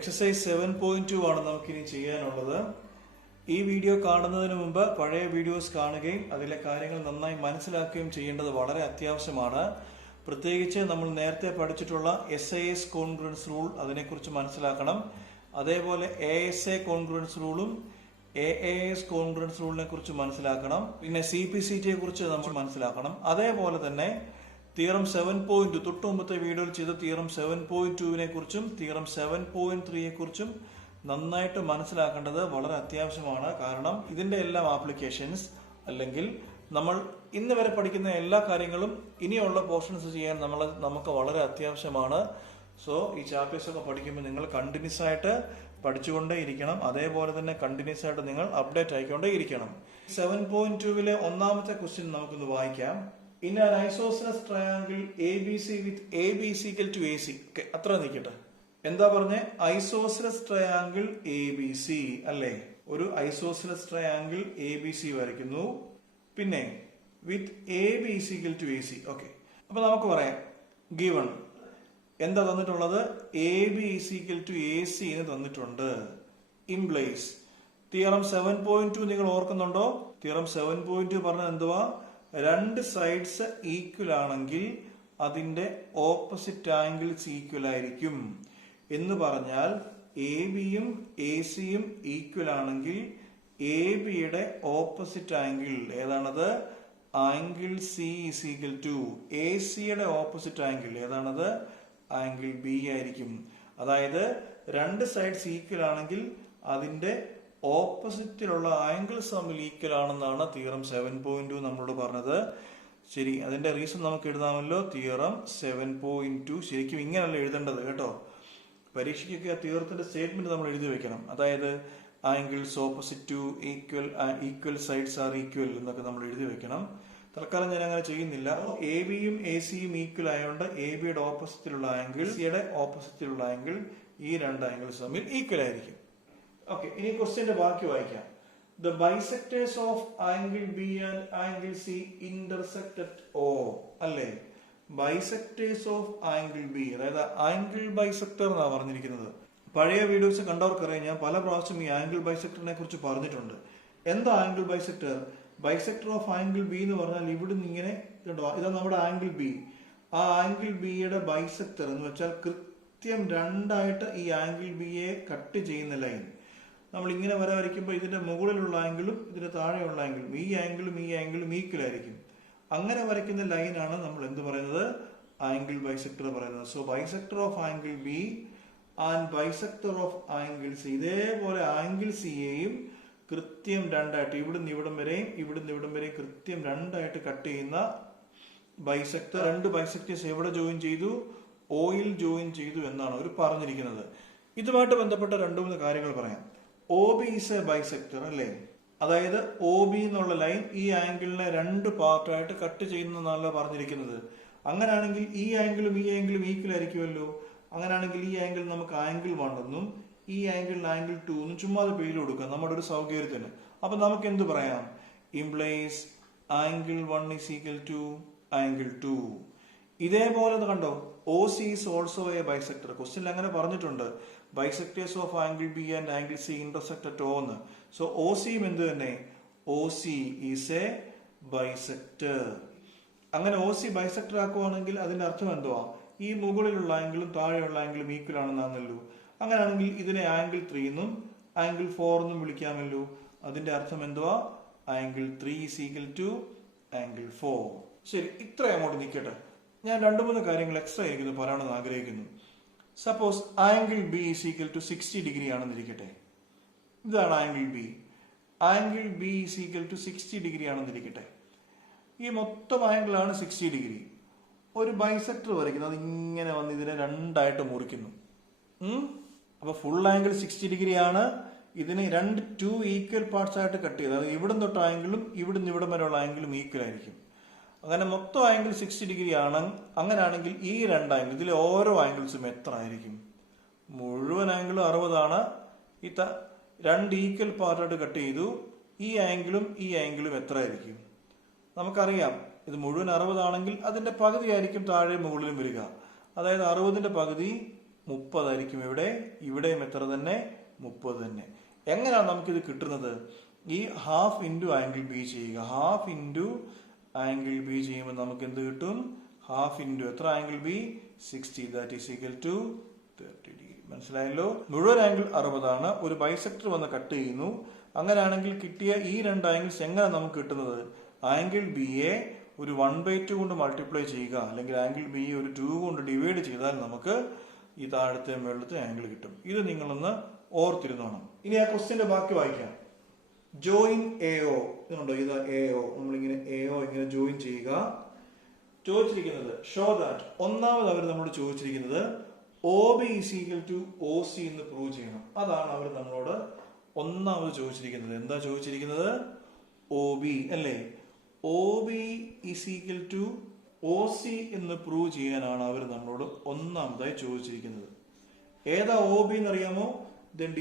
Exercise 7.2 ആണ് നമുക്കിനി ചെയ്യാനുള്ളത്. ഈ വീഡിയോ കാണുന്നതിന് മുമ്പ് പഴയ വീഡിയോസ് കാണുകയും അതിലെ കാര്യങ്ങൾ നന്നായി മനസ്സിലാക്കുകയും ചെയ്യേണ്ടത് വളരെ അത്യാവശ്യമാണ്. പ്രത്യേകിച്ച് നമ്മൾ നേരത്തെ പഠിച്ചിട്ടുള്ള SIS കോൺഗ്രുവൻസ് റൂൾ അതിനെക്കുറിച്ച് മനസ്സിലാക്കണം. അതേപോലെ ASA കോൺഗ്രുവൻസ് റൂളും AAS കോൺഗ്രുവൻസ് റൂളിനെ കുറിച്ച് മനസ്സിലാക്കണം. പിന്നെ CPCTയെ കുറിച്ച് നമ്മൾ മനസ്സിലാക്കണം. അതേപോലെ തന്നെ തിയറം 7.2 തൊട്ട് മുമ്പത്തെ വീഡിയോയിൽ ചെയ്ത തിയറം 7.2വിനെ കുറിച്ചും തിയറം 7.3യെ കുറിച്ചും നന്നായിട്ട് മനസ്സിലാക്കേണ്ടത് വളരെ അത്യാവശ്യമാണ്. കാരണം ഇതിന്റെ എല്ലാം ആപ്ലിക്കേഷൻസ് അല്ലെങ്കിൽ നമ്മൾ ഇന്ന് വരെ പഠിക്കുന്ന എല്ലാ കാര്യങ്ങളും ഇനിയുള്ള പോർഷൻസ് ചെയ്യാൻ നമുക്ക് വളരെ അത്യാവശ്യമാണ്. സോ ഈ ചാപ്റ്റേഴ്സ് ഒക്കെ പഠിക്കുമ്പോൾ നിങ്ങൾ കണ്ടിന്യൂസ് ആയിട്ട് പഠിച്ചുകൊണ്ടേ ഇരിക്കണം. അതേപോലെ തന്നെ കണ്ടിന്യൂസ് ആയിട്ട് നിങ്ങൾ അപ്ഡേറ്റ് ആയിക്കൊണ്ടേ ഇരിക്കണം. 7.2വിലെ ഒന്നാമത്തെ ക്വസ്റ്റ്യൻ നമുക്കൊന്ന് വായിക്കാം. In an isosceles triangle ABC with AB is equal to AC. അത്ര നിൽക്കട്ടെ. എന്താ പറഞ്ഞേ? ഐസോസിലസ് ട്രയാങ്കിൾ ABC അല്ലേ? ഒരു ഐസോസിലസ് ട്രയാങ്കിൾ ABC വരയ്ക്കുന്നു. പിന്നെ വിത്ത് AB is equal to AC. Okay, അപ്പൊ നമുക്ക് പറയാം ഗിവൺ എന്താ തന്നിട്ടുള്ളത്? AB is equal to AC എന്ന് തന്നിട്ടുണ്ട്. ഇംപ്ലൈസ് തിയറം 7.2 നിങ്ങൾ ഓർക്കുന്നുണ്ടോ? തിയറം 7.2 പറഞ്ഞത് എന്തുവാ? രണ്ട് സൈഡ്സ് ഈക്വൽ ആണെങ്കിൽ അതിന്റെ ഓപ്പോസിറ്റ് ആംഗിൾസ് ഈക്വൽ ആയിരിക്കും എന്ന് പറഞ്ഞാൽ AB-യും AC-യും ഈക്വൽ ആണെങ്കിൽ AB-യുടെ ഓപ്പോസിറ്റ് ആംഗിൾ ഏതാണത്? Angle C is equal to AC-യുടെ ഓപ്പോസിറ്റ് ആംഗിൾ ഏതാണത്? ആംഗിൾ B ആയിരിക്കും. അതായത് രണ്ട് സൈഡ്സ് ഈക്വൽ ആണെങ്കിൽ അതിന്റെ ഓപ്പോസിറ്റിലുള്ള ആംഗിൾസ് തമ്മിൽ ഈക്വൽ ആണെന്നാണ് തിയറം 7.2 നമ്മളോട് പറഞ്ഞത്. ശരി, അതിന്റെ റീസൺ നമുക്ക് എഴുതാമല്ലോ. തിയറം 7.2 ശരിക്കും ഇങ്ങനെയല്ല എഴുതേണ്ടത് കേട്ടോ. പരീക്ഷയ്ക്കൊക്കെ ആ തിയറത്തിന്റെ സ്റ്റേറ്റ്മെന്റ് നമ്മൾ എഴുതി വെക്കണം. അതായത് angles opposite two equal sides are equal എന്നൊക്കെ നമ്മൾ എഴുതി വെക്കണം. തൽക്കാലം ഞാൻ അങ്ങനെ ചെയ്യുന്നില്ല. AB-യും AC-യും ഈക്വൽ ആയതുകൊണ്ട് AB-യുടെ ഓപ്പോസിറ്റിലുള്ള ആംഗിൾ സിയുടെ ഓപ്പോസിറ്റിലുള്ള ആംഗിൾ ഈ രണ്ട് ആംഗിൾസ് തമ്മിൽ ഈക്വൽ ആയിരിക്കും. ഓക്കെ, ഇനി ക്വസ്റ്റ്യന്റെ ബാക്കി വായിക്കാം. The bisectors of angle B and angle C intersect at O. അല്ലേ? ബൈസെക്ടേഴ്സ് ഓഫ് ആംഗിൾ B, അതായത് ആംഗിൾ ബൈസെക്ടർ എന്നാണ് പറഞ്ഞിരിക്കുന്നത്. പഴയ വീഡിയോസ് കണ്ടവർക്കറിയാം, ഞാൻ പല പ്രാവശ്യം ഈ ആംഗിൾ ബൈസെക്ടറിനെ കുറിച്ച് പറഞ്ഞിട്ടുണ്ട്. എന്താ angle bisector? Bisector of angle B എന്ന് പറഞ്ഞാൽ ഇവിടുന്ന് ഇങ്ങനെ ഇതാ നമ്മുടെ ആംഗിൾ B. ആ ആംഗിൾ B-യുടെ ബൈസെക്ടർ എന്ന് വെച്ചാൽ കൃത്യം രണ്ടായിട്ട് ഈ ആംഗിൾ B-യെ കട്ട് ചെയ്യുന്ന ലൈൻ. നമ്മൾ ഇങ്ങനെ വരയ്ക്കുമ്പോൾ ഇതിന്റെ മുകളിലുള്ള ആംഗിളും ഇതിന്റെ താഴെയുള്ള ആംഗിളും ഈ ആംഗിളും ഈക്വൽ ആയിരിക്കും. അങ്ങനെ വരയ്ക്കുന്ന ലൈനാണ് നമ്മൾ എന്ത് പറയുന്നത്? ആംഗിൾ ബൈസെക്ടർ പറയുന്നത്. So bisector of angle B and bisector of angle C. ഇതേപോലെ ആംഗിൾ സിയെയും കൃത്യം രണ്ടായിട്ട് ഇവിടുന്ന് ഇവിടം വരെയും കൃത്യം രണ്ടായിട്ട് കട്ട് ചെയ്യുന്ന ബൈസെക്ടർ. രണ്ട് ബൈസെക്ടേഴ്സ് എവിടെ ജോയിൻ ചെയ്തു? ഓയിൽ ജോയിൻ ചെയ്തു എന്നാണ് അവർ പറഞ്ഞിരിക്കുന്നത്. ഇതുമായിട്ട് ബന്ധപ്പെട്ട രണ്ടു മൂന്ന് കാര്യങ്ങൾ പറയാം. OB ഈസ് എ ബൈസെക്ടർ അല്ലേ? അതായത് OB എന്നുള്ള ലൈൻ ഈ ആംഗിളിനെ രണ്ട് പാർട്ടായിട്ട് കട്ട് ചെയ്യുന്നതാണല്ലോ പറഞ്ഞിരിക്കുന്നത്. അങ്ങനെയാണെങ്കിൽ ഈ ആംഗിളും ഈക്വൽ ആയിരിക്കുമല്ലോ. അങ്ങനെയാണെങ്കിൽ ഈ ആംഗിൾ നമുക്ക് ആംഗിൾ 1 എന്നും ഈ ആംഗിളിന് ആംഗിൾ 2 എന്നും ചുമ്മാ പേര് കൊടുക്കാം നമ്മുടെ ഒരു സൗകര്യത്തിന്. അപ്പൊ നമുക്ക് എന്ത് പറയാം? Implies angle 1 is equal to angle 2. ഇതേപോലെ കണ്ടോ, OC is also a bisector. Question അങ്ങനെ പറഞ്ഞിട്ടുണ്ട്. Bisectors of angle B and angle C intersect at O എന്ന്. സോ OCയും എന്ത് തന്നെ? OC is A bisector. അങ്ങനെ OC ബൈസെക്ടർ ആക്കുവാണെങ്കിൽ അതിന്റെ അർത്ഥം എന്തുവാ? ഈ മുകളിലുള്ള ആംഗിളും താഴെയുള്ള ആംഗിളും ഈക്വൽ ആണെന്നാണല്ലോ. അങ്ങനെയാണെങ്കിൽ ഇതിനെ ആംഗിൾ 3 എന്നും ആംഗിൾ 4 എന്നും വിളിക്കാമല്ലോ. അതിന്റെ അർത്ഥം എന്തുവാ? Angle 3 is equal to angle 4. ശരി, ഇത്ര അങ്ങോട്ട് നിൽക്കട്ടെ. ഞാൻ രണ്ടു മൂന്ന് കാര്യങ്ങൾ എക്സ്ട്രാ ആയിരിക്കുന്നു പറയാണെന്ന് ആഗ്രഹിക്കുന്നു. Suppose angle B is equal to 60 degree ആണെന്നിരിക്കട്ടെ. ഇതാണ് angle B. Angle B is equal to 60 degree ആണെന്നിരിക്കട്ടെ. ഈ മൊത്തം ആംഗിളാണ് 60 ഡിഗ്രി. ഒരു ബൈസെക്ടർ വരയ്ക്കുന്നു, അത് ഇങ്ങനെ വന്ന് ഇതിനെ രണ്ടായിട്ട് മുറിക്കുന്നു. അപ്പൊ ഫുൾ ആംഗിൾ 60 ഡിഗ്രി ആണ്. ഇതിനെ ടു ഈക്വൽ പാർട്സ് ആയിട്ട് കട്ട് ചെയ്ത്, അത് ഇവിടം തൊട്ട് ആംഗിളും ഇവിടുന്ന് ഇവിടം വരെയുള്ള ആംഗിളും ഈക്വൽ ആയിരിക്കും. അങ്ങനെ മൊത്തം ആംഗിൾ 60 ഡിഗ്രി ആണ്. അങ്ങനെയാണെങ്കിൽ ഈ രണ്ട് ആംഗിൾ, ഇതിലെ ഓരോ ആംഗിൾസും എത്ര ആയിരിക്കും? മുഴുവൻ ആംഗിളും 60 ആണ്. ഈ രണ്ട് ഈക്വൽ പാർട്ടായിട്ട് കട്ട് ചെയ്തു. ഈ ആംഗിളും എത്ര ആയിരിക്കും? നമുക്കറിയാം, ഇത് മുഴുവൻ 60 ആണെങ്കിൽ അതിന്റെ പകുതി ആയിരിക്കും താഴെ മുകളിലും വരിക. അതായത് 60ന്റെ പകുതി 30 ആയിരിക്കും ഇവിടെയും എത്ര തന്നെ 30 തന്നെ. എങ്ങനെയാണ് നമുക്കിത് കിട്ടുന്നത്? ഈ ഹാഫ് ഇൻറ്റു ആംഗിൾ ബി ചെയ്യുക. ഹാഫ് ഇൻറ്റു ആംഗിൾ ബി ചെയ്യുമ്പോൾ നമുക്ക് എന്ത് കിട്ടും? ഹാഫ് ഇൻറ്റു എത്ര angle B? 60, that is equal to 30 degree. മനസ്സിലായല്ലോ? മുഴുവൻ ആംഗിൾ 60 ആണ്. ഒരു ബൈസെക്ടർ വന്ന് കട്ട് ചെയ്യുന്നു. അങ്ങനെയാണെങ്കിൽ കിട്ടിയ ഈ രണ്ട് ആംഗിൾസ് എങ്ങനെ നമുക്ക് കിട്ടുന്നത്? ആംഗിൾ ബി യെ ഒരു 1/2 കൊണ്ട് മൾട്ടിപ്ലൈ ചെയ്യുക, അല്ലെങ്കിൽ ആംഗിൾ ബി യെ ഒരു 2 കൊണ്ട് ഡിവൈഡ് ചെയ്താൽ നമുക്ക് ഈ താഴത്തെ മുകളിലത്തെ ആംഗിൾ കിട്ടും. ഇത് നിങ്ങളൊന്ന് ഓർത്തിരുന്നോണം. ഇനി ആ ക്വസ്റ്റ്യന്റെ ബാക്കി വായിക്കാം. Join AO. ഇതുണ്ടോ? ഇത് AO. നമ്മളിങ്ങനെ AO ഇങ്ങനെ ജോയിൻ ചെയ്യുക. ചോദിച്ചിരിക്കുന്നത് ഷോ ദാറ്റ്, ഒന്നാമത് അവർ നമ്മളോട് ചോദിച്ചിരിക്കുന്നത് OB is equal to OC എന്ന് പ്രൂവ് ചെയ്യണം. അതാണ് അവർ നമ്മളോട് ഒന്നാമത് ചോദിച്ചിരിക്കുന്നത്. എന്താ ചോദിച്ചിരിക്കുന്നത്? OB അല്ലേ? OB is equal to OC എന്ന് പ്രൂവ് ചെയ്യാനാണ് അവർ നമ്മളോട് ഒന്നാമതായി ചോദിച്ചിരിക്കുന്നത്. ഏതാ OB എന്നറിയാമോ?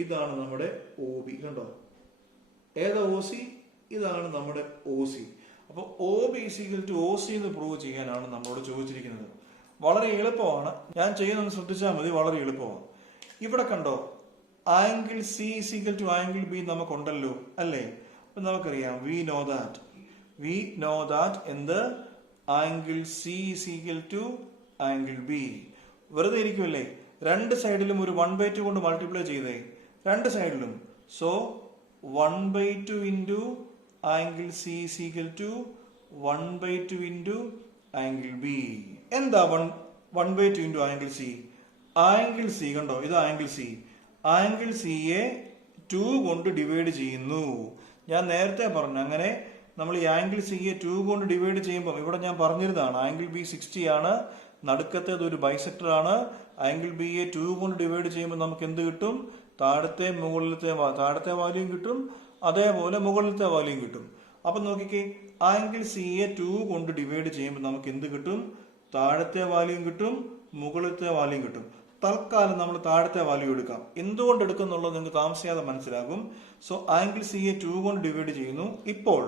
ഇതാണ് നമ്മുടെ OB. കണ്ടോ? ഏതാ OC? ഇതാണ് നമ്മുടെ OC. അപ്പൊ OB is equal to OC എന്ന് പ്രൂവ് ചെയ്യാനാണ് നമ്മളോട് ചോദിച്ചിരിക്കുന്നത്. വളരെ എളുപ്പമാണ്. ഞാൻ ചെയ്യുന്നത് ശ്രദ്ധിച്ചാൽ മതി. വളരെ എളുപ്പമാണ്. ഇവിടെ കണ്ടോ, angle C is equal to angle B നമുക്കുണ്ടല്ലോ അല്ലേ? അപ്പൊ നമുക്കറിയാം വി നോ ദാറ്റ് എന്ത്? Angle C is equal to angle B. വെറുതെ ഇരിക്കുമല്ലേ? രണ്ട് സൈഡിലും ഒരു 1/2 കൊണ്ട് മൾട്ടിപ്ലൈ ചെയ്തേ, രണ്ട് സൈഡിലും. So 1/2 into angle C is equal to 1/2 into angle B. എന്താ 1/2 into angle C? Angle C കണ്ടോ, ഇത് ആംഗിൾ C. ആംഗിൾ C യെ 2 കൊണ്ട് ഡിവൈഡ് ചെയ്യുന്നു. ഞാൻ നേരത്തെ പറഞ്ഞു, അങ്ങനെ നമ്മൾ ഈ ആംഗിൾ C യെ 2 കൊണ്ട് ഡിവൈഡ് ചെയ്യുമ്പോൾ ഇവിടെ ഞാൻ പറഞ്ഞിരുന്നതാണ് ആംഗിൾ B 60 ആണ്. നടുക്കത്തേത് ഒരു ബൈസെക്ടർ ആണ്. ആംഗിൾ B യെ 2 കൊണ്ട് ഡിവൈഡ് ചെയ്യുമ്പോൾ നമുക്ക് എന്ത് കിട്ടും? താഴത്തെ വാല്യൂം കിട്ടും, അതേപോലെ മുകളിലത്തെ വാല്യൂം കിട്ടും. അപ്പൊ നോക്കിക്കേ, ആംഗിൾ C യെ 2 കൊണ്ട് ഡിവൈഡ് ചെയ്യുമ്പോൾ നമുക്ക് എന്ത് കിട്ടും? താഴത്തെ വാല്യൂം കിട്ടും, മുകളിലത്തെ വാല്യൂം കിട്ടും. തൽക്കാലം നമ്മൾ താഴത്തെ വാല്യൂ എടുക്കാം. എന്തുകൊണ്ട് എടുക്കും എന്നുള്ളത് നിങ്ങൾക്ക് താമസിയാതെ മനസ്സിലാകും. സോ ആംഗിൾ C യെ 2 കൊണ്ട് ഡിവൈഡ് ചെയ്യുന്നു. ഇപ്പോൾ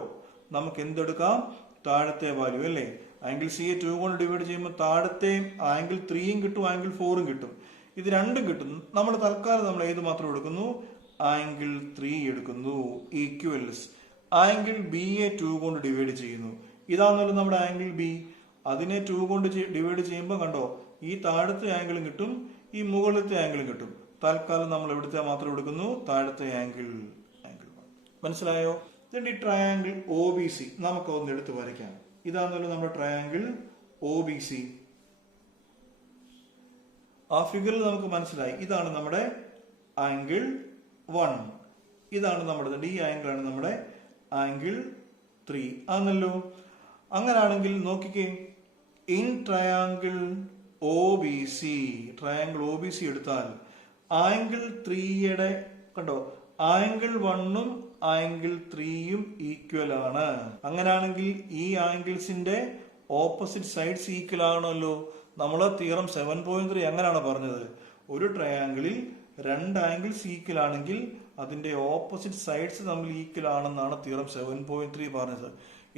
നമുക്ക് എന്തെടുക്കാം? താഴത്തെ വാല്യൂ അല്ലേ? ആംഗിൾ C യെ 2 കൊണ്ട് ഡിവൈഡ് ചെയ്യുമ്പോൾ താഴത്തെ ആംഗിൾ 3യും കിട്ടും, ആംഗിൾ 4ഉം കിട്ടും. ഇത് രണ്ടും കിട്ടും. നമ്മൾ തൽക്കാലം നമ്മൾ ഏത് മാത്രം എടുക്കുന്നു? ആംഗിൾ 3 എടുക്കുന്നു. ഈക്വൽസ് ആംഗിൾ B യെ 2 കൊണ്ട് ഡിവൈഡ് ചെയ്യുന്നു. ഇതാണല്ലോ നമ്മുടെ ആംഗിൾ B. അതിനെ 2 കൊണ്ട് ഡിവൈഡ് ചെയ്യുമ്പോൾ കണ്ടോ, ഈ താഴത്തെ ആംഗിളും കിട്ടും, ഈ മുകളിലത്തെ ആംഗിളും കിട്ടും. തൽക്കാലം നമ്മൾ എവിടുത്തെ മാത്രം എടുക്കുന്നു? താഴത്തെ ആംഗിൾ. മനസ്സിലായോ? ഈ ട്രയാംഗിൾ OBC നമുക്ക് ഒന്ന് എടുത്ത് വരയ്ക്കാം. ഇതാണല്ലോ നമ്മുടെ ട്രയാംഗിൾ OBC. ആ ഫിഗറിൽ നമുക്ക് മനസ്സിലായി, ഇതാണ് നമ്മുടെ ആംഗിൾ 1, ഇതാണ് നമ്മുടെ ഈ ആംഗിളാണ് നമ്മുടെ ആംഗിൾ 3 ആണല്ലോ. അങ്ങനാണെങ്കിൽ നോക്കിക്കേ, in triangle OBC, triangle OBC എടുത്താൽ ആംഗിൾ 3യുടെ കണ്ടോ, ആംഗിൾ 1ഉം ആംഗിൾ 3യും ഈക്വൽ ആണ്. അങ്ങനാണെങ്കിൽ ഈ ആംഗിൾസിന്റെ ഓപ്പോസിറ്റ് സൈഡ്സ് ഈക്വൽ ആണല്ലോ. നമ്മള് തിയറം 7.3 എങ്ങനെയാണ് പറഞ്ഞത്? ഒരു ട്രയാംഗിളിൽ രണ്ട് ആംഗിൾസ് ഈക്വൽ ആണെങ്കിൽ അതിന്റെ ഓപ്പോസിറ്റ് സൈഡ്സ് തമ്മിൽ ഈക്വൽ ആണെന്നാണ് തിയറം 7.3 പറഞ്ഞത്.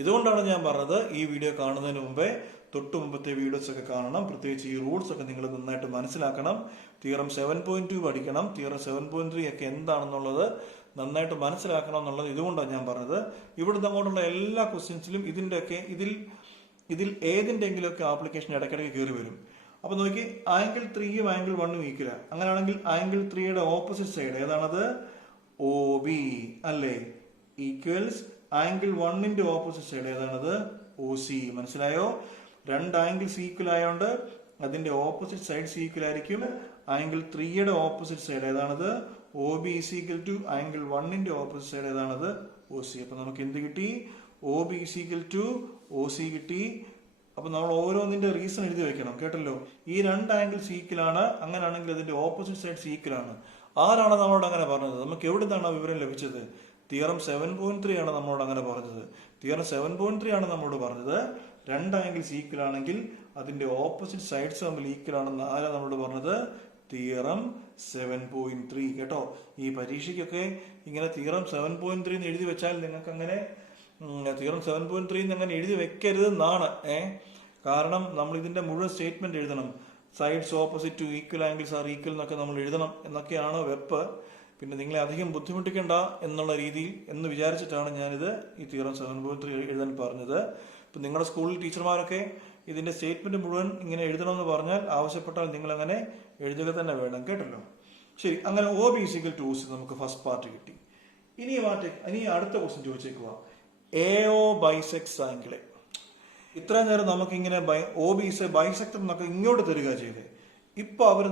ഇതുകൊണ്ടാണ് ഞാൻ പറഞ്ഞത് ഈ വീഡിയോ കാണുന്നതിന് മുമ്പേ തൊട്ട് മുമ്പത്തെ വീഡിയോസ് ഒക്കെ കാണണം. പ്രത്യേകിച്ച് ഈ റൂൾസ് ഒക്കെ നിങ്ങൾ നന്നായിട്ട് മനസ്സിലാക്കണം. തിയറം 7.2 പഠിക്കണം. തിയറം 7.3 ഒക്കെ എന്താണെന്നുള്ളത് നന്നായിട്ട് മനസ്സിലാക്കണം എന്നുള്ളത് ഇതുകൊണ്ടാണ് ഞാൻ പറഞ്ഞത്. ഇവിടുന്ന് അങ്ങോട്ടുള്ള എല്ലാ ക്വസ്റ്റ്യൻസിലും ഇതിൽ ഏതിൻ്റെങ്കിലുമൊക്കെ ആപ്ലിക്കേഷൻ ഇടയ്ക്കിടയ്ക്ക് കയറി വരും. അപ്പൊ നോക്കി, ആംഗിൾ 3യും ആംഗിൾ 1ഉം ഈക്വൽ. അങ്ങനെയാണെങ്കിൽ ആംഗിൾ 3യുടെ ഓപ്പോസിറ്റ് സൈഡ് ഏതാണത്? OB അല്ലേ? ഈക്വൽസ് ആംഗിൾ 1ന്റെ ഓപ്പോസിറ്റ് സൈഡ് ഏതാണത്? OC. മനസ്സിലായോ? രണ്ട് ആംഗിൾസ് ഈക്വൽ ആയതുകൊണ്ട് അതിന്റെ ഓപ്പോസിറ്റ് സൈഡ്സ് ഈക്വൽ ആയിരിക്കും. ആംഗിൾ 3യുടെ ഓപ്പോസിറ്റ് സൈഡ് ഏതാണത്? OB is equal to angle 1ന്റെ ഓപ്പോസിറ്റ് സൈഡ് ഏതാണത്? OC. അപ്പൊ നമുക്ക് എന്ത് കിട്ടി? OB is equal to OC കിട്ടി. അപ്പൊ നമ്മൾ ഓരോന്നിന്റെ റീസൺ എഴുതി വെക്കണം, കേട്ടല്ലോ. ഈ രണ്ട് ആംഗിൾസ് ഈക്വൽ ആണ്. അങ്ങനെയാണെങ്കിൽ അതിന്റെ ഓപ്പോസിറ്റ് സൈഡ്സ് ഈക്വൽ ആണ്. ആരാണ് നമ്മളോട് അങ്ങനെ പറഞ്ഞത്? നമുക്ക് എവിടെ നിന്നാണ് ആ വിവരം ലഭിച്ചത്? തിയറം 7.3 ആണ് നമ്മളോട് അങ്ങനെ പറഞ്ഞത്. തിയറം 7.3 ആണ് നമ്മളോട് പറഞ്ഞത് രണ്ട് ആംഗിൾസ് ഈക്വൽ ആണെങ്കിൽ അതിന്റെ ഓപ്പോസിറ്റ് സൈഡ്സ് തമ്മിൽ ഈക്വൽ ആണെന്ന് ആരാ നമ്മളോട് പറഞ്ഞത്? തിയറം 7.3. കേട്ടോ, ഈ പരീക്ഷയ്ക്കൊക്കെ ഇങ്ങനെ തിയറം 7.3 എന്ന് എഴുതി വെച്ചാൽ നിങ്ങൾക്ക് അങ്ങനെ തിയറം 7.3 അങ്ങനെ എഴുതി വെക്കരുതെന്നാണ്. കാരണം നമ്മൾ ഇതിന്റെ മുഴുവൻ സ്റ്റേറ്റ്മെന്റ് എഴുതണം. Sides opposite two equal angles are equal എന്നൊക്കെ നമ്മൾ എഴുതണം എന്നൊക്കെയാണ് വെപ്പ്. പിന്നെ നിങ്ങളെ അധികം ബുദ്ധിമുട്ടിക്കണ്ട എന്നുള്ള രീതിയിൽ എന്ന് വിചാരിച്ചിട്ടാണ് ഞാനിത് ഈ തിയറം 7.3 എഴുതാൻ പറഞ്ഞത്. ഇപ്പം നിങ്ങളുടെ സ്കൂളിൽ ടീച്ചർമാരൊക്കെ ഇതിന്റെ സ്റ്റേറ്റ്മെന്റ് മുഴുവൻ ഇങ്ങനെ എഴുതണമെന്ന് പറഞ്ഞാൽ ആവശ്യപ്പെട്ടാൽ നിങ്ങൾ അങ്ങനെ എഴുതുക തന്നെ വേണം, കേട്ടല്ലോ. ശരി, അങ്ങനെ O B equal to OC നമുക്ക് ഫസ്റ്റ് പാർട്ട് കിട്ടി. ഇനി അടുത്ത ക്വസ്റ്റ്യൻ ചോദിച്ചേക്കുക, AO ബൈസെക്ട്സ് ആംഗിൾ. ഇത്രയും നേരം നമുക്കിങ്ങനെ OB is a ബൈസെക്ടർ എന്നൊക്കെ ഇങ്ങോട്ട് തരിക ചെയ്തേ. ഇപ്പൊ അവര്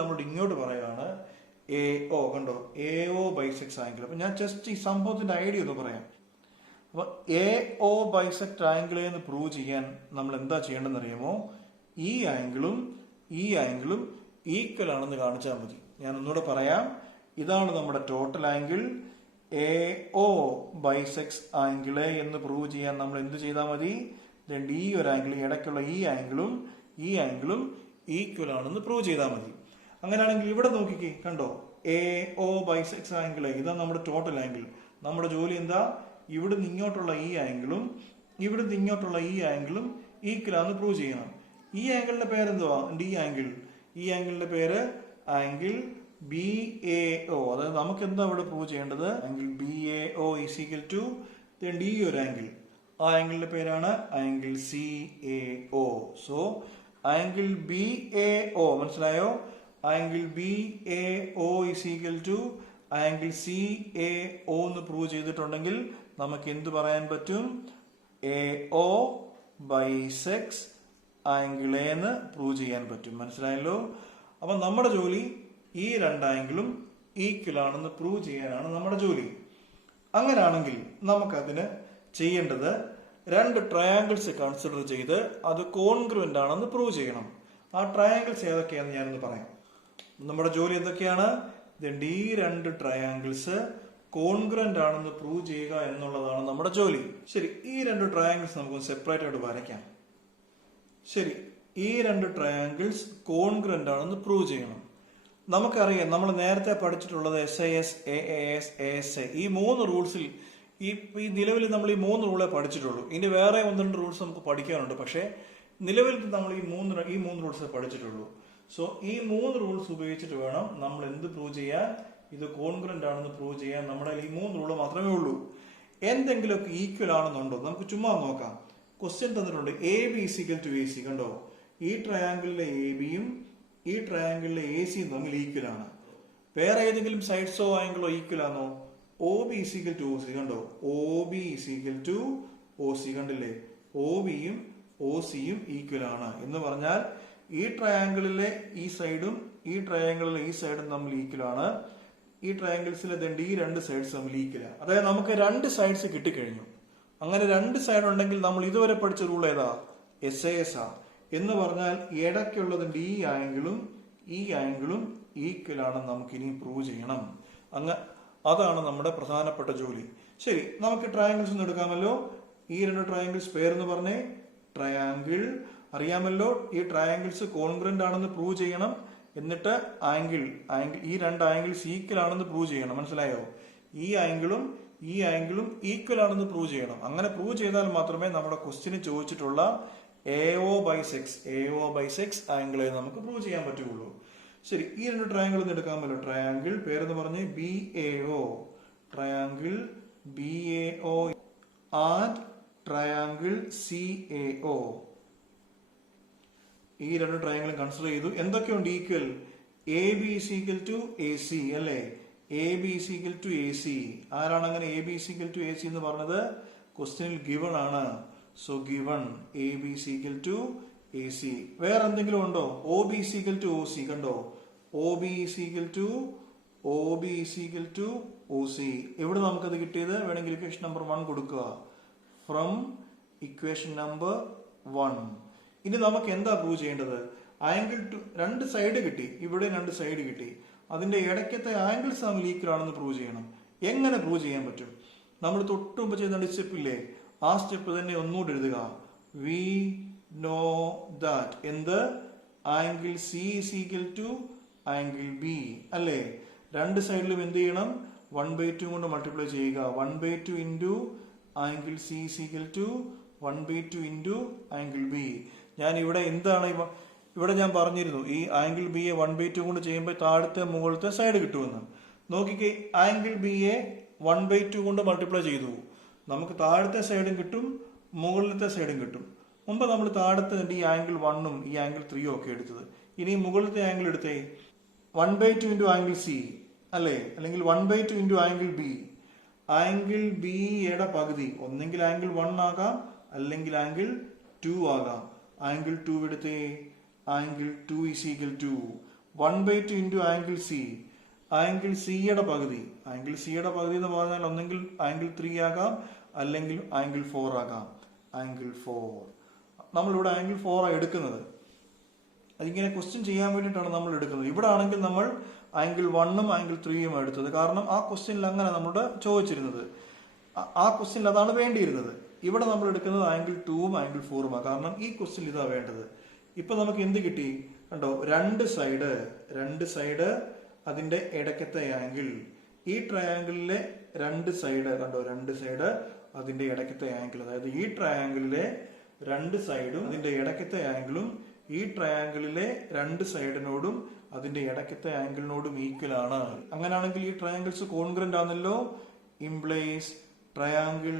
നമ്മളോട് ഇങ്ങോട്ട് പറയാണ് AO. കണ്ടോ, AO ബൈസെക്ട്സ് ആംഗിൾ. അപ്പൊ ഞാൻ ജസ്റ്റ് ഈ സംഭവത്തിന്റെ ഐഡിയ ഒന്ന് പറയാം. അപ്പൊ AO ബൈസെക്ട് ആംഗിൾ എന്ന് പ്രൂവ് ചെയ്യാൻ നമ്മൾ എന്താ ചെയ്യേണ്ടതെന്ന് അറിയാമോ? ഈ ആംഗിളും ഈക്വൽ ആണെന്ന് കാണിച്ചാൽ മതി. ഞാൻ ഒന്നുകൂടെ പറയാം. ഇതാണ് നമ്മുടെ total angle. AO bisects angle എന്ന് പ്രൂവ് ചെയ്യാൻ നമ്മൾ എന്ത് ചെയ്താൽ മതി? ഈ ഒരു ആംഗിൾ, ഇടയ്ക്കുള്ള ഈ ആംഗിളും ഈക്വൽ ആണെന്ന് പ്രൂവ് ചെയ്താൽ മതി. അങ്ങനെയാണെങ്കിൽ ഇവിടെ നോക്കിക്കേ, കണ്ടോ, AO ബൈസെക്ട്സ് ആംഗിൾ, ഇതാണ് നമ്മുടെ ടോട്ടൽ ആംഗിൾ. നമ്മുടെ ജോലി എന്താ? ഇവിടുന്ന് ഇങ്ങോട്ടുള്ള ഈ ആംഗിളും ഇവിടുന്ന് ഇങ്ങോട്ടുള്ള ഈ ആംഗിളും ഈക്വൽ ആണെന്ന് പ്രൂവ് ചെയ്യണം. ഈ ആംഗിളിന്റെ പേര് എന്തുവാ? ഈ ആംഗിളിന്റെ പേര് ആംഗിൾ BAO. അതായത് നമുക്ക് എന്താ ഇവിടെ പ്രൂവ് ചെയ്യേണ്ടത്? Angle BAO is equal to ഈ ഒരു ആംഗിൾ. ആ ആംഗിളിന്റെ പേരാണ് angle CAO. So angle BAO, മനസ്സിലായോ? Angle BAO is equal to angle CAO എന്ന് പ്രൂവ് ചെയ്തിട്ടുണ്ടെങ്കിൽ നമുക്ക് എന്ത് പറയാൻ പറ്റും? AO ബൈസെക്ട്സ് ആംഗിൾ എന്ന് പ്രൂവ് ചെയ്യാൻ പറ്റും. മനസ്സിലായല്ലോ? അപ്പൊ നമ്മുടെ ജോലി ഈ രണ്ട് ആംഗിളും ഈക്വൽ ആണെന്ന് പ്രൂവ് ചെയ്യാനാണ് നമ്മുടെ ജോലി. അങ്ങനെയാണെങ്കിൽ നമുക്കതിന് ചെയ്യേണ്ടത് രണ്ട് ട്രയാങ്കിൾസ് കൺസിഡർ ചെയ്ത് അത് കോൺഗ്രുവന്റ് ആണെന്ന് പ്രൂവ് ചെയ്യണം. ആ ട്രയാങ്കിൾസ് ഏതൊക്കെയാണെന്ന് ഞാനൊന്ന് പറയാം. നമ്മുടെ ജോലി എന്തൊക്കെയാണ്? ഈ രണ്ട് ട്രയാങ്കിൾസ് കോൺഗ്രുവന്റ് ആണെന്ന് പ്രൂവ് ചെയ്യുക എന്നുള്ളതാണ് നമ്മുടെ ജോലി. ശരി, ഈ രണ്ട് ട്രയാങ്കിൾസ് നമുക്ക് സെപ്പറേറ്റ് ആയിട്ട് വരയ്ക്കാം. ശരി, ഈ രണ്ട് ട്രയാങ്കിൾസ് കോൺഗ്രുവന്റ് ആണെന്ന് പ്രൂവ് ചെയ്യണം. നമുക്കറിയാം, നമ്മൾ നേരത്തെ പഠിച്ചിട്ടുള്ളത് SIS, AAS, ASA, ഈ മൂന്ന് റൂൾസിൽ ഈ നിലവിൽ നമ്മൾ ഈ മൂന്ന് റൂളെ പഠിച്ചിട്ടുള്ളൂ. ഇനി വേറെ 1-2 റൂൾസ് നമുക്ക് പഠിക്കാനുണ്ട്. പക്ഷേ നിലവിൽ നമ്മൾ ഈ മൂന്ന് റൂൾസ് പഠിച്ചിട്ടുള്ളൂ. സോ ഈ മൂന്ന് റൂൾസ് ഉപയോഗിച്ചിട്ട് വേണം നമ്മൾ എന്ത് പ്രൂവ് ചെയ്യാൻ? ഇത് കോൺഗ്രുവന്റ് ആണെന്ന് പ്രൂവ് ചെയ്യാൻ നമ്മുടെ ഈ മൂന്ന് റൂള് മാത്രമേ ഉള്ളൂ. എന്തെങ്കിലുമൊക്കെ ഈക്വൽ ആണെന്നുണ്ടോ നമുക്ക് ചുമ്മാ നോക്കാം. ക്വസ്റ്റ്യൻ തന്നിട്ടുണ്ട് AB is equal to AC. കണ്ടോ, ഈ ട്രയാങ്കിളിലെ ABയും ഈ ട്രയാങ്കിളിലെ ACയും തമ്മിൽ ഈക്വൽ ആണ്. വേറെ ഏതെങ്കിലും സൈഡ്സോ ആംഗിളോ ഈക്വൽ ആണോ? OB is equal to OC. കണ്ടോ, OB is equal to OC. കണ്ടില്ലേ, OBയും OCയും ഈക്വൽ ആണ് എന്ന് പറഞ്ഞാൽ ഈ ട്രയാങ്കിളിലെ ഈ സൈഡും ഈ ട്രയാങ്കിളിലെ ഈ സൈഡും തമ്മിൽ ഈക്വൽ ആണ്. ഈ ട്രയാങ്കിൾസിലെ ഈ രണ്ട് സൈഡ്സ് തമ്മിൽ ഈക്വൽ ആണ്. അതായത് നമുക്ക് രണ്ട് സൈഡ്സ് കിട്ടിക്കഴിഞ്ഞു. അങ്ങനെ രണ്ട് സൈഡ് ഉണ്ടെങ്കിൽ നമ്മൾ ഇതുവരെ പഠിച്ച റൂൾ ഏതാ? SIS ആ. എന്ന് പറഞ്ഞാൽ ഇടയ്ക്കുള്ളതിന്റെ ഈ ആംഗിളും ഈക്വൽ ആണെന്ന് നമുക്ക് ഇനി പ്രൂവ് ചെയ്യണം. അതാണ് നമ്മുടെ പ്രധാനപ്പെട്ട ജോലി. ശരി, നമുക്ക് ട്രയാങ്കിൾസ് ഒന്ന് എടുക്കാമല്ലോ. ഈ രണ്ട് ട്രയാങ്കിൾസ് പേരെന്ന് പറഞ്ഞേ. ട്രയാങ്കിൾ അറിയാമല്ലോ. ഈ ട്രയാങ്കിൾസ് കോൺഗ്രുവന്റ് ആണെന്ന് പ്രൂവ് ചെയ്യണം. എന്നിട്ട് ആംഗിൾ ഈ രണ്ട് ആംഗിൾസ് ഈക്വൽ ആണെന്ന് പ്രൂവ് ചെയ്യണം. മനസ്സിലായോ? ഈ ആംഗിളും ഈക്വൽ ആണെന്ന് പ്രൂവ് ചെയ്യണം. അങ്ങനെ പ്രൂവ് ചെയ്താൽ മാത്രമേ നമ്മുടെ ക്വസ്റ്റ്യന് ചോദിച്ചിട്ടുള്ള AO ബൈസെക്ട്സ് ആംഗിളെ നമുക്ക് പ്രൂവ് ചെയ്യാൻ പറ്റുള്ളൂ. ശരി, ഈ രണ്ട് ട്രയാങ്കിൾ ഒന്ന് എടുക്കാമല്ലോ. ട്രയാങ്കിൾ പേരെന്ന് പറഞ്ഞ് BAO, triangle BAO and triangle CAO. ഈ രണ്ട് ട്രയാങ്കിളും കൺസിഡർ ചെയ്തു. എന്തൊക്കെയുണ്ട് equal? AB is equal to AC അല്ലേ? AB is equal to AC. ആരാണ് അങ്ങനെ AB is equal to AC എന്ന് പറഞ്ഞത്? ക്വസ്റ്റ്യനിൽ ഗിവൺ ആണ്. So given AB is equal to AC. വേറെ എന്തെങ്കിലും ഉണ്ടോ? OB is equal to OC. കണ്ടോ, OB is equal to OC. എവിടെ നമുക്കത് കിട്ടിയത്? വേണമെങ്കിൽ ഇക്വേഷൻ നമ്പർ 1 കൊടുക്കുക. From equation number 1. ഇനി നമുക്ക് എന്താ പ്രൂവ് ചെയ്യേണ്ടത്? ആംഗിൾ രണ്ട് സൈഡ് കിട്ടി, ഇവിടെ രണ്ട് സൈഡ് കിട്ടി. അതിന്റെ ഇടയ്ക്കത്തെ ആംഗിൾസ് തമ്മിൽ ഈക്വൽ ആണെന്ന് പ്രൂവ് ചെയ്യണം. എങ്ങനെ പ്രൂവ് ചെയ്യാൻ പറ്റും? നമ്മൾ തൊട്ട് മുമ്പ് ചെയ്യുന്ന സ്റ്റെപ്പ് ഇല്ലേ, ആ സ്റ്റെപ്പ് തന്നെ ഒന്നുകൂടി എഴുതുക. വി നോ ദാറ്റ് എന്ത്? Angle C is equal to angle B അല്ലേ? രണ്ട് സൈഡിലും എന്ത് ചെയ്യണം? 1/2 കൊണ്ട് മൾട്ടിപ്ലൈ ചെയ്യുക. 1/2 into angle C is equal to 1/2 into angle B. ഞാൻ ഇവിടെ എന്താണ് ഇവിടെ ഞാൻ പറഞ്ഞിരുന്നു ഈ ആംഗിൾ ബി എ 1/2 കൊണ്ട് ചെയ്യുമ്പോൾ താഴത്തെ മുകളിലത്തെ സൈഡ് കിട്ടുമെന്ന്. നോക്കിക്കേ, ആംഗിൾ ബി എ 1/2 കൊണ്ട് മൾട്ടിപ്ലൈ ചെയ്തു, നമുക്ക് താഴത്തെ സൈഡും കിട്ടും മുകളിലത്തെ സൈഡും കിട്ടും. മുമ്പ് നമ്മൾ താഴത്തെ ഈ ആംഗിൾ 1ഉം ഈ ആംഗിൾ 3ഉം ഒക്കെ എടുത്തത്. ഇനി മുകളിലത്തെ ആംഗിൾ എടുത്തേ, 1/2 ഇൻറ്റു ആംഗിൾ സി അല്ലേ, അല്ലെങ്കിൽ 1/2 ഇൻറ്റു ആംഗിൾ ബി. ആംഗിൾ ബിയുടെ പകുതി ഒന്നെങ്കിൽ ആംഗിൾ 1 ആകാം അല്ലെങ്കിൽ ആംഗിൾ 2 ആകാം. ആംഗിൾ 2 എടുത്തേ, angle 2 is equal to 1/2 into angle C. Angle സിയുടെ പകുതി, ആംഗിൾ സിയുടെ പകുതി എന്ന് പറഞ്ഞാൽ ഒന്നെങ്കിൽ ആംഗിൾ 3 ആകാം അല്ലെങ്കിൽ ആംഗിൾ 4 ആകാം. ആംഗിൾ 4 നമ്മളിവിടെ ആംഗിൾ 4 ആണ് എടുക്കുന്നത്. അതിങ്ങനെ ക്വസ്റ്റ്യൻ ചെയ്യാൻ വേണ്ടിയിട്ടാണ് നമ്മൾ എടുക്കുന്നത്. ഇവിടെ ആണെങ്കിൽ നമ്മൾ ആംഗിൾ 1ഉം ആംഗിൾ 3ഉം എടുത്തത്, കാരണം ആ ക്വസ്റ്റ്യനിൽ അങ്ങനെ നമ്മളോട് ചോദിച്ചിരുന്നത്, ആ ക്വസ്റ്റ്യനിൽ അതാണ് വേണ്ടിയിരുന്നത്. ഇവിടെ നമ്മൾ എടുക്കുന്നത് ആംഗിൾ 2ഉം ആംഗിൾ 4ഉമാണ്, കാരണം ഈ ക്വസ്റ്റ്യനിൽ ഇതാ വേണ്ടത്. ഇപ്പൊ നമുക്ക് എന്ത് കിട്ടി കണ്ടോ, രണ്ട് സൈഡ് അതിന്റെ ഇടയ്ക്കത്തെ ആംഗിൾ. ഈ ട്രയാങ്കിളിലെ രണ്ട് സൈഡ് കണ്ടോ, രണ്ട് സൈഡ് അതിന്റെ ഇടയ്ക്കത്തെ ആംഗിൾ. അതായത് ഈ ട്രയാങ്കിളിലെ രണ്ട് സൈഡും അതിന്റെ ഇടയ്ക്കത്തെ ആംഗിളും ഈ ട്രയാങ്കിളിലെ രണ്ട് സൈഡിനോടും അതിന്റെ ഇടയ്ക്കത്തെ ആംഗിളിനോടും ഈക്വൽ ആണ്. അങ്ങനെയാണെങ്കിൽ ഈ ട്രയാങ്കിൾസ് കോൺഗ്രന്റ് ആണല്ലോ. Implies triangle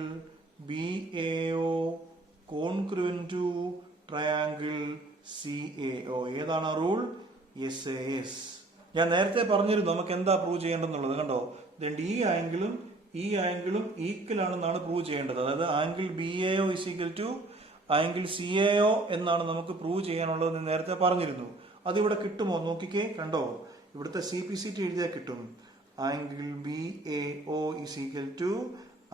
B A O congruent to triangle C A O. ഏതാണ് റൂൾ? SAS. ഞാൻ നേരത്തെ പറഞ്ഞിരുന്നു നമുക്ക് എന്താ പ്രൂവ് ചെയ്യേണ്ടതെന്നുള്ളത്. കണ്ടോ, ഈ ആംഗിളും ഈക്വൽ ആണെന്നാണ് പ്രൂവ് ചെയ്യേണ്ടത്. അതായത് angle B A O is equal to angle C A O എന്നാണ് നമുക്ക് പ്രൂവ് ചെയ്യാനുള്ളത് നേരത്തെ പറഞ്ഞിരുന്നു. അതിവിടെ കിട്ടുമോ നോക്കിക്കേ, കണ്ടോ, ഇവിടുത്തെ CPCT എഴുതിയാൽ കിട്ടും. Angle B A O is equal to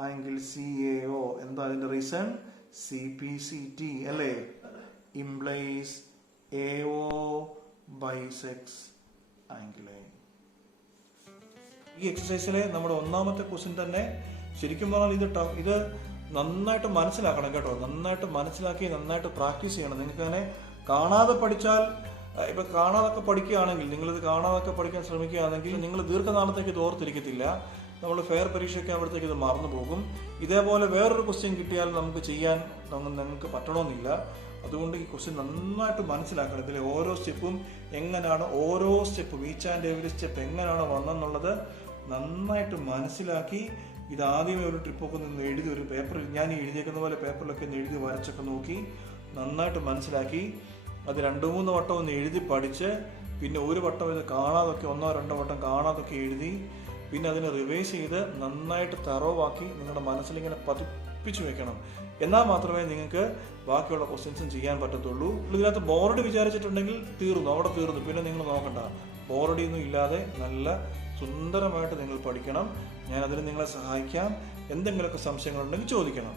angle C A O. എന്താ അതിന്റെ റീസൺ? CPCT അല്ലേ. Implies AO bisects angle A. ഈ എക്സസൈസിലെ നമ്മുടെ ഒന്നാമത്തെ ക്വസ്റ്റ്യൻ തന്നെ ശരിക്കും പറഞ്ഞാൽ ഇത് നന്നായിട്ട് മനസ്സിലാക്കണം കേട്ടോ. നന്നായിട്ട് മനസ്സിലാക്കി നന്നായിട്ട് പ്രാക്ടീസ് ചെയ്യണം. നിങ്ങൾക്ക് അങ്ങനെ കാണാതെ പഠിച്ചാൽ, ഇപ്പൊ കാണാതൊക്കെ പഠിക്കുകയാണെങ്കിൽ, നിങ്ങളിത് കാണാതൊക്കെ പഠിക്കാൻ ശ്രമിക്കുകയാണെങ്കിൽ നിങ്ങൾ ദീർഘനാളത്തേക്ക് ഇത് ഓർത്തിരിക്കത്തില്ല. നമ്മൾ ഫെയർ പരീക്ഷയ്ക്ക് ആകുമ്പോഴത്തേക്ക് ഇത് മറന്നു പോകും. ഇതേപോലെ വേറൊരു ക്വസ്റ്റ്യൻ കിട്ടിയാൽ നമുക്ക് ചെയ്യാൻ നിങ്ങൾക്ക് പറ്റണമെന്നില്ല. അതുകൊണ്ട് ഈ ക്വസ്റ്റ്യൻ നന്നായിട്ട് മനസ്സിലാക്കണം. ഇതിലെ ഓരോ സ്റ്റെപ്പും എങ്ങനെയാണ്, ഓരോ സ്റ്റെപ്പും ഈച്ച് ആൻഡ് എവരി സ്റ്റെപ്പ് എങ്ങനെയാണ് വന്നെന്നുള്ളത് നന്നായിട്ട് മനസ്സിലാക്കി, ഇതാദ്യമേ ഒരു ട്രിപ്പൊക്കെ നിന്ന് എഴുതി ഒരു പേപ്പറിൽ, ഞാൻ ഈ എഴുതിയേക്കുന്ന പോലെ പേപ്പറിലൊക്കെ ഒന്ന് എഴുതി വരച്ചൊക്കെ നോക്കി നന്നായിട്ട് മനസ്സിലാക്കി, അത് 2-3 വട്ടം ഒന്ന് എഴുതി പഠിച്ച്, പിന്നെ ഒരു വട്ടം ഇത് കാണാതൊക്കെ 1-2 വട്ടം കാണാതൊക്കെ എഴുതി, പിന്നെ അതിനെ റിവൈസ് ചെയ്ത് നന്നായിട്ട് തറവാക്കി നിങ്ങളുടെ മനസ്സിലിങ്ങനെ പതിപ്പിച്ചു വെക്കണം. എന്നാൽ മാത്രമേ നിങ്ങൾക്ക് ബാക്കിയുള്ള ക്വസ്റ്റ്യൻസും ചെയ്യാൻ പറ്റത്തുള്ളൂ. ഇതിനകത്ത് ബോർഡ് വിചാരിച്ചിട്ടുണ്ടെങ്കിൽ തീർന്നു, അവിടെ തീർന്നു. പിന്നെ നിങ്ങൾ നോക്കണ്ട, ബോർഡൊന്നും ഇല്ലാതെ നല്ല സുന്ദരമായിട്ട് നിങ്ങൾ പഠിക്കണം. ഞാൻ അതിന് നിങ്ങളെ സഹായിക്കാം. എന്തെങ്കിലുമൊക്കെ സംശയങ്ങളുണ്ടെങ്കിൽ ചോദിക്കണം.